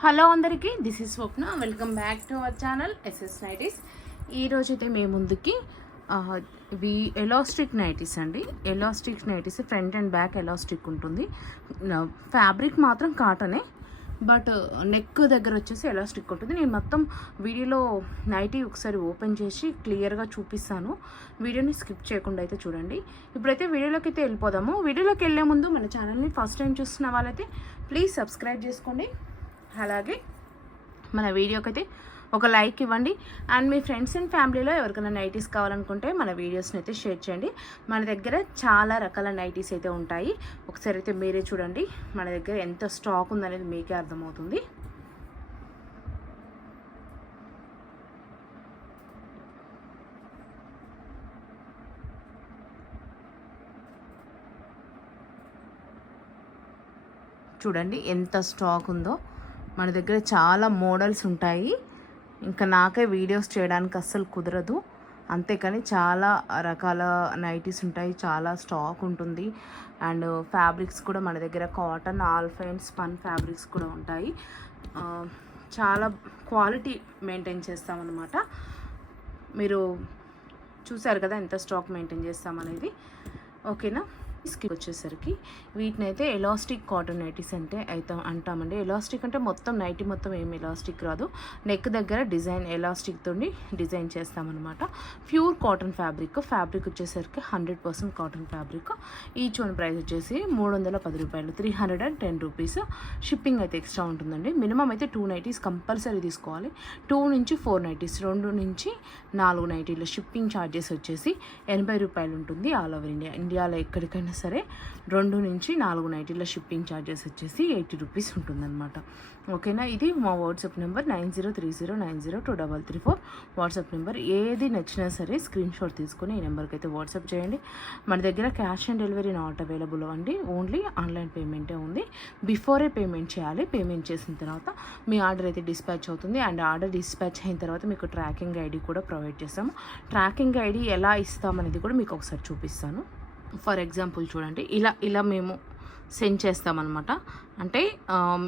Hello అందరికీ, this is Swapna. Welcome back to our channel SS nighties. ఈరోజు అయితే మేము ముందుకి ఇవి ఎలాస్టిక్ నైటీస్ అండి. Elastic nighties front and back elastic ఉంటుంది. ఫ్యాబ్రిక్ మాత్రం కాటనే, బట్ నెక్ దగ్గర వచ్చేసి ఎలాస్టిక్ ఉంటుంది. నేను మొత్తం వీడియోలో నైటీ ఒకసారి ఓపెన్ చేసి క్లియర్గా చూపిస్తాను. వీడియోని స్కిప్ చేయకుండా అయితే చూడండి. ఇప్పుడైతే వీడియోలోకి అయితే వెళ్ళిపోదాము. వీడియోలోకి వెళ్ళే ముందు మన ఛానల్ని ఫస్ట్ టైం చూస్తున్న వాళ్ళైతే ప్లీజ్ సబ్స్క్రైబ్ చేసుకోండి. అలాగే మన వీడియోకి అయితే ఒక లైక్ ఇవ్వండి. అండ్ మీ ఫ్రెండ్స్ అండ్ ఫ్యామిలీలో ఎవరికైనా నైటీస్ కావాలనుకుంటే మన వీడియోస్ని అయితే షేర్ చేయండి. మన దగ్గర చాలా రకాల నైటీస్ అయితే ఉంటాయి. ఒకసారి అయితే మీరే చూడండి, మన దగ్గర ఎంత స్టాక్ ఉందనేది మీకే అర్థమవుతుంది. చూడండి ఎంత స్టాక్ ఉందో. మన దగ్గర చాలా మోడల్స్ ఉంటాయి. ఇంకా నాకే వీడియోస్ చేయడానికి అస్సలు కుదరదు, అంతేకాని చాలా రకాల నైటీస్ ఉంటాయి, చాలా స్టాక్ ఉంటుంది. అండ్ ఫ్యాబ్రిక్స్ కూడా మన దగ్గర కాటన్, ఆల్ఫైన్, స్పన్ ఫ్యాబ్రిక్స్ కూడా ఉంటాయి. చాలా క్వాలిటీ మెయింటైన్ చేస్తామన్నమాట. మీరు చూసారు కదా ఎంత స్టాక్ మెయింటైన్ చేస్తామనేది. ఓకేనా. స్కిప్ వచ్చేసరికి వీటిని అయితే ఎలాస్టిక్ కాటన్ నైటీస్ అయితే అంటామండి. ఎలాస్టిక్ అంటే మొత్తం నైటీ మొత్తం ఏమి ఎలాస్టిక్ రాదు, నెక్ దగ్గర ఎలాస్టిక్ తోని డిజైన్ చేస్తామన్నమాట. ప్యూర్ కాటన్ ఫ్యాబ్రిక్ వచ్చేసరికి 100% cotton fabric. Each one price వచ్చేసి 310 రూపాయలు, 310 రూపీస్. షిప్పింగ్ అయితే ఎక్స్ట్రా ఉంటుందండి. మినిమం అయితే 2 నైటీస్ కంపల్సరీ తీసుకోవాలి. 2 నుంచి 4 నైటీస్, 2 నుంచి 4 నైటీలు. షిప్పింగ్ ఛార్జెస్ వచ్చేసి 80 రూపాయలు ఉంటుంది. ఆల్ ఓవర్ ఇండియాలో ఎక్కడికైనా సరే 2 నుంచి 4 నైటీల షిప్పింగ్ ఛార్జెస్ వచ్చేసి 80 రూపీస్ ఉంటుందన్నమాట. ఓకేనా. ఇది మా వాట్సాప్ నెంబర్ 9030902334 వాట్సాప్ నెంబర్. ఏది నచ్చినా సరే స్క్రీన్ షాట్ తీసుకొని ఈ నెంబర్కి అయితే వాట్సాప్ చేయండి. మన దగ్గర cash on delivery not available అండి, ఓన్లీ ఆన్లైన్ పేమెంటే ఉంది. బిఫోరే పేమెంట్ చేయాలి. పేమెంట్ చేసిన తర్వాత మీ ఆర్డర్ అయితే డిస్పాచ్ అవుతుంది. అండ్ ఆర్డర్ డిస్పాచ్ అయిన తర్వాత మీకు ట్రాకింగ్ ఐడి కూడా ప్రొవైడ్ చేస్తాము. ట్రాకింగ్ ఐడి ఎలా ఇస్తామనేది కూడా మీకు ఒకసారి చూపిస్తాను. ఫర్ ఎగ్జాంపుల్ చూడండి, ఇలా మేము సెండ్ చేస్తామన్నమాట. అంటే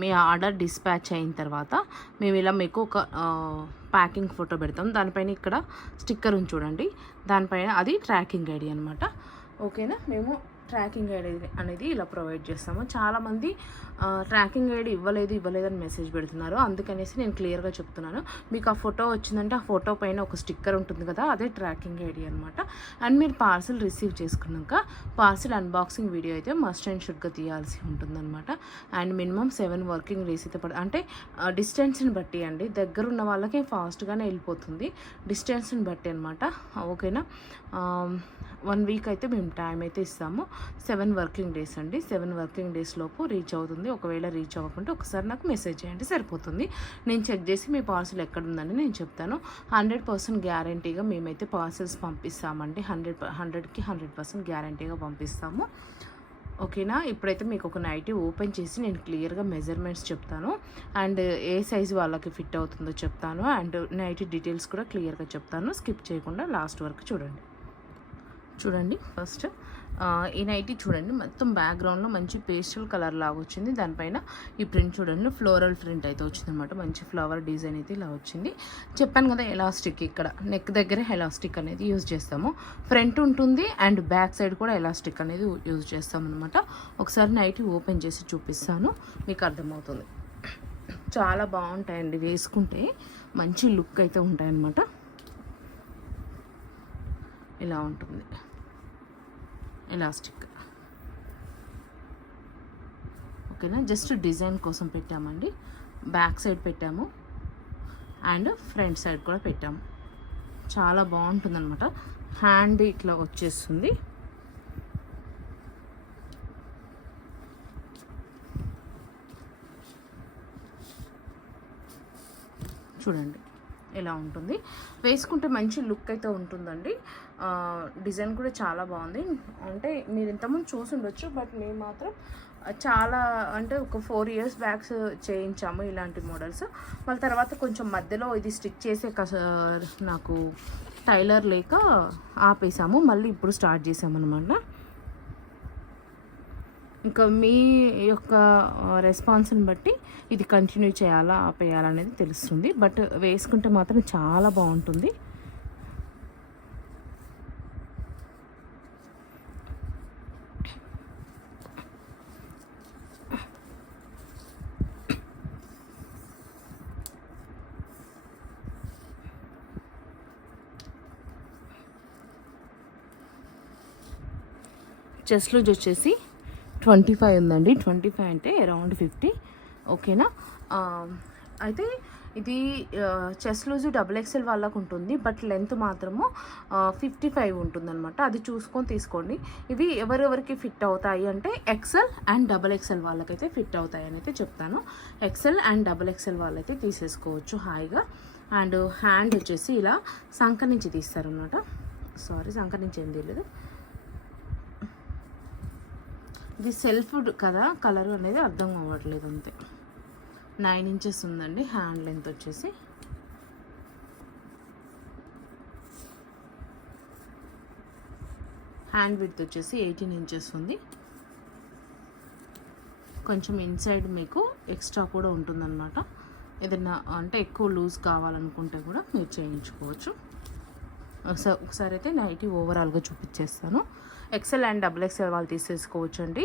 మీ ఆర్డర్ డిస్పాచ్ అయిన తర్వాత మేము ఇలా మీకు ఒక ప్యాకింగ్ ఫోటో పెడతాం. దానిపైన ఇక్కడ స్టిక్కర్ ఉంది చూడండి, దానిపైన అది ట్రాకింగ్ ఐడి అనమాట. ఓకేనా. మేము ట్రాకింగ్ ఐడి అనేది ఇలా ప్రొవైడ్ చేస్తాము. చాలామంది ట్రాకింగ్ ఐడి ఇవ్వలేదని మెసేజ్ పెడుతున్నారు. అందుకనేసి నేను క్లియర్గా చెప్తున్నాను. మీకు ఆ ఫోటో వచ్చిందంటే ఆ ఫోటో పైన ఒక స్టిక్కర్ ఉంటుంది కదా, అదే ట్రాకింగ్ ఐడి అనమాట. అండ్ మీరు పార్సిల్ రిసీవ్ చేసుకున్నాక పార్సిల్ అన్బాక్సింగ్ వీడియో అయితే మస్ట్ అండ్ షుడ్గా తీయాల్సి ఉంటుందన్నమాట. అండ్ మినిమం 7 వర్కింగ్ డేస్ అయితే అంటే డిస్టెన్స్ని బట్టి అండి. దగ్గర ఉన్న వాళ్ళకి ఫాస్ట్గానే వెళ్ళిపోతుంది, డిస్టెన్స్ని బట్టి అనమాట. ఓకేనా. 1 వీక్ అయితే మేము టైం అయితే ఇస్తాము. 7 వర్కింగ్ డేస్ అండి. 7 వర్కింగ్ డేస్ లోపు రీచ్ అవుతుంది. ఒకవేళ రీచ్ అవ్వకుంటే ఒకసారి నాకు మెసేజ్ చేయండి, సరిపోతుంది. నేను చెక్ చేసి మీ పార్సిల్ ఎక్కడుందని నేను చెప్తాను. 100% గ్యారంటీగా మేమైతే పార్సిల్స్ పంపిస్తామండి. 100కి 100% గ్యారంటీగా పంపిస్తాము. ఓకేనా. ఇప్పుడైతే మీకు ఒక నైటీ ఓపెన్ చేసి నేను క్లియర్గా మెజర్మెంట్స్ చెప్తాను. అండ్ ఏ సైజు వాళ్ళకి ఫిట్ అవుతుందో చెప్తాను. అండ్ నైటీ డీటెయిల్స్ కూడా క్లియర్గా చెప్తాను. స్కిప్ చేయకుండా లాస్ట్ వరకు చూడండి. ఫస్ట్ ఈ నైటీ చూడండి, మొత్తం బ్యాక్గ్రౌండ్లో మంచి పేస్టల్ కలర్ లాగా వచ్చింది. దానిపైన ఈ ప్రింట్ చూడండి, ఫ్లోరల్ ప్రింట్ అయితే వచ్చింది అనమాట. మంచి ఫ్లవర్ డిజైన్ అయితే ఇలా వచ్చింది. చెప్పాను కదా ఎలాస్టిక్, ఇక్కడ నెక్ దగ్గర ఎలాస్టిక్ అనేది యూజ్ చేస్తాము. ఫ్రంట్ ఉంటుంది అండ్ బ్యాక్ సైడ్ కూడా ఎలాస్టిక్ అనేది యూజ్ చేస్తాం అనమాట. ఒకసారి నైటీ ఓపెన్ చేసి చూపిస్తాను, మీకు అర్థమవుతుంది. చాలా బాగుంటాయండి, వేసుకుంటే మంచి లుక్ అయితే ఉంటాయన్నమాట. ఇలా ఉంటుంది ఎలాస్టిక్. ఓకేనా. జస్ట్ డిజైన్ కోసం పెట్టామండి. బ్యాక్ సైడ్ పెట్టాము అండ్ ఫ్రంట్ సైడ్ కూడా పెట్టాము. చాలా బాగుంటుంది అనమాట. హ్యాండ్ ఇట్లా వచ్చేస్తుంది. చూడండి ఎలా ఉంటుంది, వేసుకుంటే మంచి లుక్ అయితే ఉంటుందండి. డిజైన్ కూడా చాలా బాగుంది. అంటే మీరు ఇంతకుముందు చూసి ఉండొచ్చు, బట్ మేము మాత్రం చాలా అంటే ఒక 4 years బ్యాక్ చేయించాము ఇలాంటి మోడల్స్. మళ్ళీ తర్వాత కొంచెం మధ్యలో ఇది స్టిచ్ చేసే నాకు టైలర్ లేక ఆపేసాము. మళ్ళీ ఇప్పుడు స్టార్ట్ చేసామన్నమాట. ఇంకా మీ యొక్క రెస్పాన్స్ని బట్టి ఇది కంటిన్యూ చేయాలా ఆపేయాలా అనేది తెలుస్తుంది. బట్ వేసుకుంటే మాత్రం చాలా బాగుంటుంది. చెస్ట్ లూజ్ వచ్చేసి 25 ఉందండి. 25 అంటే అరౌండ్ 50. ఓకేనా. అయితే ఇది చెస్ట్ లూజ్ XXL వాళ్ళకు ఉంటుంది, బట్ లెంత్ మాత్రము 55 ఉంటుందన్నమాట. అది చూసుకొని తీసుకోండి. ఇవి ఎవరెవరికి ఫిట్ అవుతాయి అంటే XL అండ్ XXL వాళ్ళకైతే ఫిట్ అవుతాయి అని అయితే చెప్తాను. XL అండ్ XXL వాళ్ళైతే తీసేసుకోవచ్చు హాయిగా. అండ్ హ్యాండ్ వచ్చేసి ఇలా సంక నుంచి తీస్తారన్నమాట. సారీ, సంక నుంచి ఏం తెలియదు, ఇది సెల్ఫ్ కదా, కలర్ అనేది అర్థం అవ్వట్లేదు అంతే. 9 ఇంచెస్ ఉందండి హ్యాండ్ లెంత్ వచ్చేసి. హ్యాండ్ విడ్త్ వచ్చేసి 18 ఇంచెస్ ఉంది. కొంచెం ఇన్సైడ్ మీకు ఎక్స్ట్రా కూడా ఉంటుందన్నమాట. ఏదైనా అంటే ఎక్కువ లూజ్ కావాలనుకుంటే కూడా మీరు చేయించుకోవచ్చు. ఒకసారి అయితే నైటీ ఓవరాల్గా చూపించేస్తాను. XL అండ్ XXL వాళ్ళు తీసేసుకోవచ్చు అండి.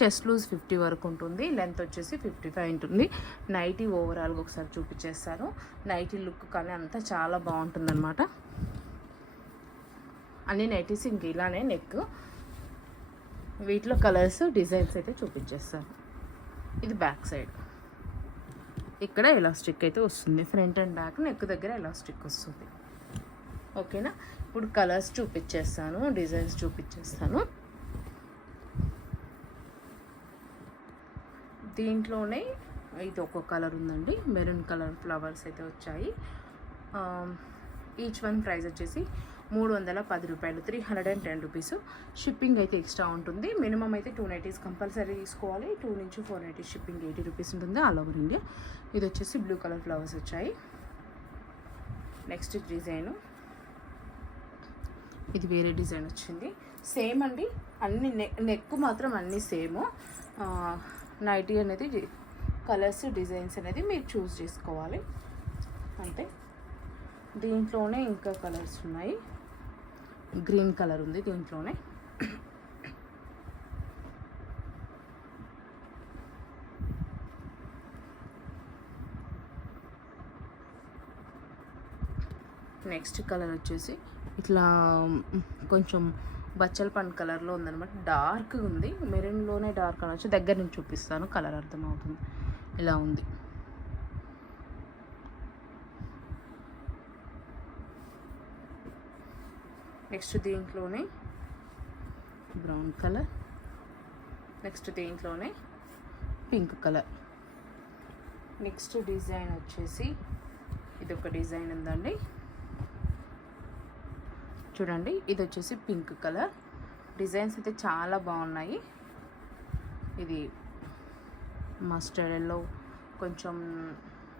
చెస్ట్ లూజ్ 50 వరకు ఉంటుంది, లెంత్ వచ్చేసి 55 ఉంటుంది. నైటీ ఓవరాల్గా ఒకసారి చూపించేస్తాను. నైటీ లుక్ కానీ అంతా చాలా బాగుంటుందన్నమాట. అన్ని నైటీస్ ఇంక ఇలానే నెక్, వీటిలో కలర్స్ డిజైన్స్ అయితే చూపించేస్తాను. ఇది బ్యాక్ సైడ్, ఇక్కడ ఎలాస్టిక్ అయితే వస్తుంది. ఫ్రంట్ అండ్ బ్యాక్ నెక్ దగ్గర ఎలాస్టిక్ వస్తుంది. ఓకేనా. ఇప్పుడు కలర్స్ చూపించేస్తాను, డిజైన్స్ చూపించేస్తాను. దీంట్లోనే ఇది ఒక కలర్ ఉందండి, మెరూన్ కలర్ ఫ్లవర్స్ అయితే వచ్చాయి. ఈచ్ వన్ ప్రైస్ వచ్చేసి 310 రూపాయలు, 310 రూపీస్. షిప్పింగ్ అయితే ఎక్స్ట్రా ఉంటుంది. మినిమం అయితే 2 నైటీస్ కంపల్సరీ తీసుకోవాలి. 2 నుంచి 4 నైటీస్ షిప్పింగ్ 80 రూపీస్ ఉంటుంది ఆల్ ఓవర్ ఇండియా. ఇది వచ్చేసి బ్లూ కలర్ ఫ్లవర్స్ వచ్చాయి. నెక్స్ట్ డిజైను, ఇది వేరే డిజైన్ వచ్చింది. సేమ్ అండి, అన్ని నెక్ మాత్రం అన్నీ సేమ్. నైటీ అనేది కలర్స్ డిజైన్స్ అనేది మీరు చూస్ చేసుకోవాలి అంతే. దీంట్లోనే ఇంకా కలర్స్ ఉన్నాయి. గ్రీన్ కలర్ ఉంది దీంట్లోనే. నెక్స్ట్ కలర్ వచ్చేసి ఇట్లా కొంచెం బచ్చల పండు కలర్లో ఉందన్నమాట. డార్క్ ఉంది, మెరూన్లోనే డార్క్ అనొచ్చు. దగ్గర నుంచి చూపిస్తాను, కలర్ అర్థమవుతుంది. ఇలా ఉంది. నెక్స్ట్ దీంట్లోనే బ్రౌన్ కలర్. నెక్స్ట్ దీంట్లోనే పింక్ కలర్. నెక్స్ట్ డిజైన్ వచ్చేసి ఇది ఒక డిజైన్ ఉందండి, చూడండి. ఇది వచ్చేసి పింక్ కలర్. డిజైన్స్ అయితే చాలా బాగున్నాయి. ఇది మస్టర్డ్ ఎల్లో, కొంచెం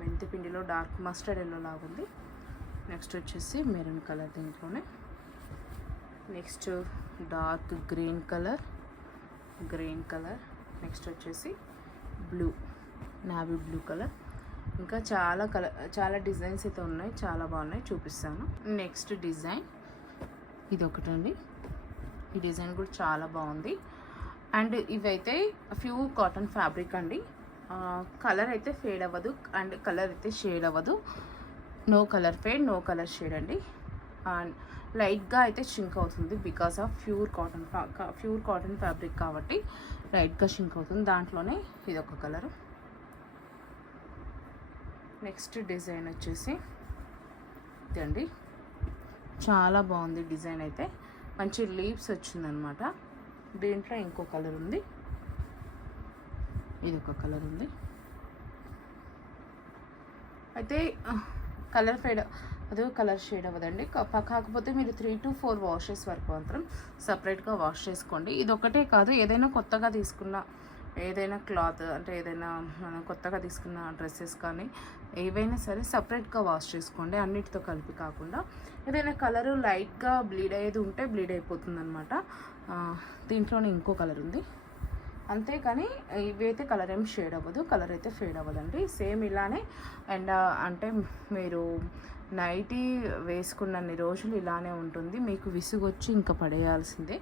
మెంతి పిండిలో డార్క్ మస్టర్డ్ ఎల్లో లాగుంది. నెక్స్ట్ వచ్చేసి మెరూన్ కలర్ దీంట్లోనే. Next dark green colour. Next వచ్చేసి బ్లూ, నావీ బ్లూ కలర్. ఇంకా చాలా డిజైన్స్ అయితే ఉన్నాయి, చాలా బాగున్నాయి, చూపిస్తాను. నెక్స్ట్ డిజైన్ ఇది ఒకటండి. ఈ డిజైన్ కూడా చాలా బాగుంది. అండ్ ఇవైతే ప్యూర్ కాటన్ ఫ్యాబ్రిక్ అండి. కలర్ అయితే ఫేడ్ అవ్వదు అండ్ కలర్ అయితే షేడ్ అవ్వదు. No colour fade, no colour shade అండి. అండ్ లైట్గా అయితే షింక్ అవుతుంది because of pure cotton fabric కాబట్టి లైట్గా షింక్ అవుతుంది. దాంట్లోనే ఇది ఒక కలరు. నెక్స్ట్ డిజైన్ వచ్చేసి ఇదండి, చాలా బాగుంది డిజైన్ అయితే. మంచి లీవ్స్ వచ్చిందనమాట. దీంట్లో ఇంకో కలర్ ఉంది, ఇది ఒక కలర్ ఉంది. అయితే కలర్ ఫేడ్ అదే కలర్ షేడ్ అవ్వదండి. కాకపోతే మీరు 3 to 4 వాషెస్ వరకు మాత్రం సపరేట్గా వాష్ చేసుకోండి. ఇది ఒకటే కాదు, ఏదైనా కొత్తగా తీసుకున్న ఏదైనా క్లాత్ అంటే ఏదైనా మనం కొత్తగా తీసుకున్న డ్రెస్సెస్ కానీ ఏవైనా సరే సపరేట్గా వాష్ చేసుకోండి, అన్నిటితో కలిపి కాకుండా. ఏదైనా కలరు లైట్గా బ్లీడ్ అయ్యేది ఉంటే బ్లీడ్ అయిపోతుంది అనమాట. దీంట్లోనే ఇంకో కలర్ ఉంది, అంతేకాని ఇవి అయితే కలర్ ఏం షేడ్ అవ్వదు, కలర్ అయితే ఫేడ్ అవ్వదండి. సేమ్ ఇలానే. అండ్ అంటే మీరు నైటీ వేసుకున్నన్ని రోజులు ఇలానే ఉంటుంది, మీకు విసుగొచ్చి ఇంకా పడేయాల్సిందే.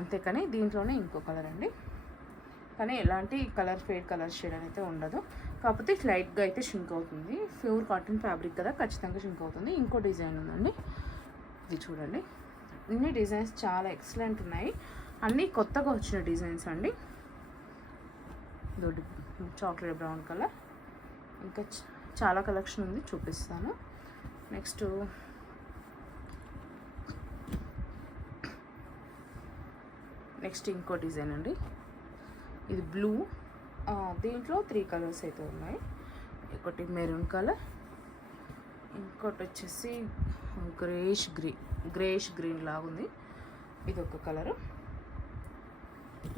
అంతేకాని దీంట్లోనే ఇంకో కలర్ అండి, కానీ ఎలాంటి కలర్ ఫేడ్ కలర్ షేడ్ అయితే ఉండదు. కాకపోతే లైట్గా అయితే షింక్ అవుతుంది. ప్యూర్ కాటన్ ఫ్యాబ్రిక్ కదా, ఖచ్చితంగా షింక్ అవుతుంది. ఇంకో డిజైన్ ఉందండి, ఇది చూడండి. అన్ని డిజైన్స్ చాలా ఎక్సలెంట్ ఉన్నాయి, అన్నీ కొత్తగా వచ్చిన డిజైన్స్ అండి. దొడ్డి చాక్లెట్ బ్రౌన్ కలర్, ఇంకా చాలా కలెక్షన్ ఉంది, చూపిస్తాను. నెక్స్ట్ ఇంకో డిజైన్ అండి, ఇది బ్లూ, దీంట్లో 3 కలర్స్ అయితే ఉన్నాయి. ఒకటి మెరూన్ కలర్, ఇంకోటి వచ్చేసి గ్రేష్ గ్రీన్ లాగా ఉంది, ఇది ఒక కలరు.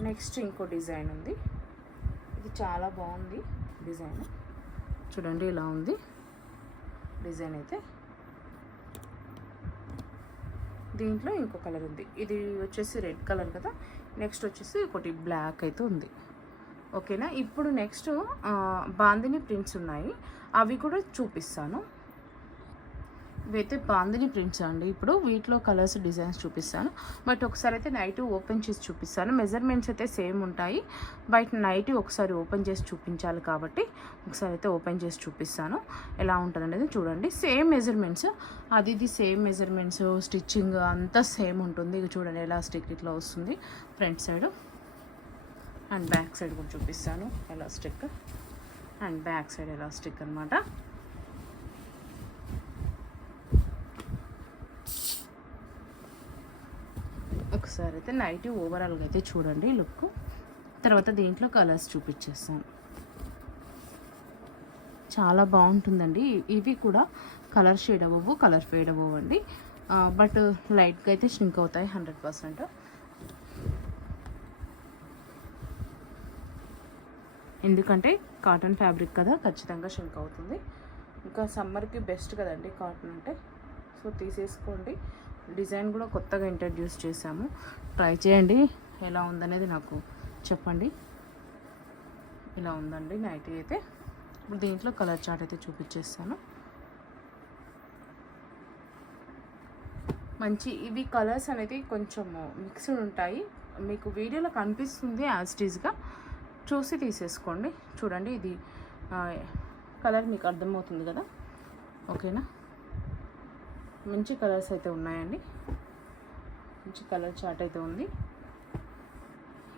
నెక్స్ట్ ఇంకో డిజైన్ ఉంది, ఇది చాలా బాగుంది డిజైన్, చూడండి ఇలా ఉంది డిజైన్ అయితే. దీంట్లో ఇంకో కలర్ ఉంది, ఇది వచ్చేసి రెడ్ కలర్ కదా. నెక్స్ట్ వచ్చేసి ఒకటి బ్లాక్ అయితే ఉంది. ఓకేనా, ఇప్పుడు నెక్స్ట్ బాందిని ప్రింట్స్ ఉన్నాయి, అవి కూడా చూపిస్తాను. ఇవైతే బాందిని ప్రింట్స్ అండి. ఇప్పుడు వీటిలో కలర్స్ డిజైన్స్ చూపిస్తాను, బట్ ఒకసారి అయితే నైట్ ఓపెన్ చేసి చూపిస్తాను. మెజర్మెంట్స్ అయితే సేమ్ ఉంటాయి, బట్ నైట్ ఒకసారి ఓపెన్ చేసి చూపించాలి కాబట్టి ఒకసారి అయితే ఓపెన్ చేసి చూపిస్తాను ఎలా ఉంటుంది అనేది. చూడండి, సేమ్ మెజర్మెంట్స్, అది సేమ్ మెజర్మెంట్స్, స్టిచ్చింగ్ అంతా సేమ్ ఉంటుంది. ఇక చూడండి ఎలాస్టిక్ ఇట్లా వస్తుంది front side, and back side కూడా చూపిస్తాను elastic, and back side elastic అనమాట. ఒకసారి అయితే నైట్ ఓవరాల్గా అయితే చూడండి లుక్, తర్వాత దీంట్లో కలర్స్ చూపించేస్తాను. చాలా బాగుంటుందండి. ఇవి కూడా కలర్ షేడ్ అవ్వవు, కలర్ ఫేడ్ అవ్వవు అండి, బట్ లైట్గా అయితే షింక్ అవుతాయి 100%. ఎందుకంటే కాటన్ ఫ్యాబ్రిక్ కదా, ఖచ్చితంగా షింక్ అవుతుంది. ఇంకా సమ్మర్కి బెస్ట్ కదండి కాటన్ అంటే, సో తీసేసుకోండి. డిజైన్ కూడా కొత్తగా ఇంట్రడ్యూస్ చేశాము, ట్రై చేయండి. ఎలా ఉందనేది నాకు చెప్పండి. ఇలా ఉందండి నైటీ అయితే. ఇప్పుడు దీంట్లో కలర్ చార్ట్ అయితే చూపించేస్తాను. మంచి ఇవి కలర్స్ అనేది కొంచెం మిక్స్డ్ ఉంటాయి, మీకు వీడియోలో కనిపిస్తుంది యాజ్ ఇట్ ఈజ్గా, చూసి తీసేసుకోండి. చూడండి ఇది కలర్ మీకు అర్థమవుతుంది కదా. ఓకేనా, మంచి కలర్స్ అయితే ఉన్నాయండి, మంచి కలర్ చార్ట్ అయితే ఉంది.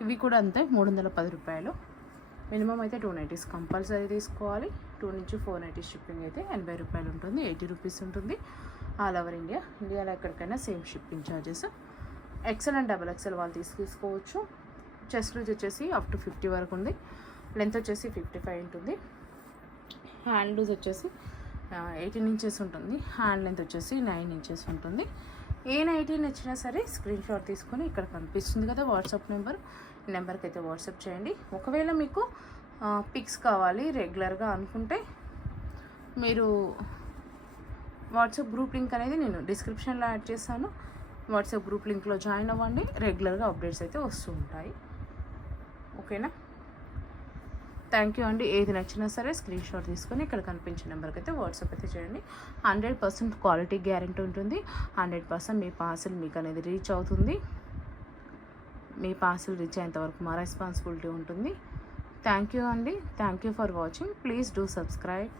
ఇవి కూడా అంతే 310 రూపాయలు. మినిమం అయితే 290 కంపల్సరీ తీసుకోవాలి. 2 నుంచి 490 షిప్పింగ్ అయితే 80 రూపాయలు ఉంటుంది, 80 రూపీస్ ఉంటుంది ఆల్ ఓవర్ ఇండియా. ఇండియాలో ఎక్కడికైనా same shipping charges. XL and XXL వాళ్ళు తీసుకోవచ్చు. చెస్ట్ లూజ్ వచ్చేసి అప్ టు 50 వరకు ఉంది, లెంత్ వచ్చేసి 55 ఉంటుంది, హ్యాండ్ లూజ్ వచ్చేసి 18 ఇంచెస్ ఉంటుంది, హ్యాండ్ లెంత్ వచ్చేసి 9 ఇంచెస్ ఉంటుంది. ఏ నైటీ నచ్చినా సరే స్క్రీన్ షాట్ తీసుకొని ఇక్కడ కనిపిస్తుంది కదా వాట్సాప్ నెంబర్కి అయితే వాట్సాప్ చేయండి. ఒకవేళ మీకు పిక్స్ కావాలి రెగ్యులర్గా అనుకుంటే మీరు వాట్సాప్ గ్రూప్ లింక్ అనేది నేను డిస్క్రిప్షన్లో యాడ్ చేస్తాను, వాట్సాప్ గ్రూప్ లింక్లో జాయిన్ అవ్వండి. రెగ్యులర్గా అప్డేట్స్ అయితే వస్తూ ఉంటాయి. ఓకేనా, థ్యాంక్ యూ అండి. ఏది నచ్చినా సరే స్క్రీన్ షాట్ తీసుకొని ఇక్కడ కనిపించే నెంబర్కి అయితే వాట్సాప్ అయితే చేయండి. 100% క్వాలిటీ గ్యారెంటీ ఉంటుంది, 100% మీ పార్సిల్ మీకు అనేది రీచ్ అవుతుంది. మీ పార్సిల్ రీచ్ అయ్యేంత వరకు మా రెస్పాన్సిబిలిటీ ఉంటుంది. థ్యాంక్ యూ అండి. Thank you for watching. Please do subscribe.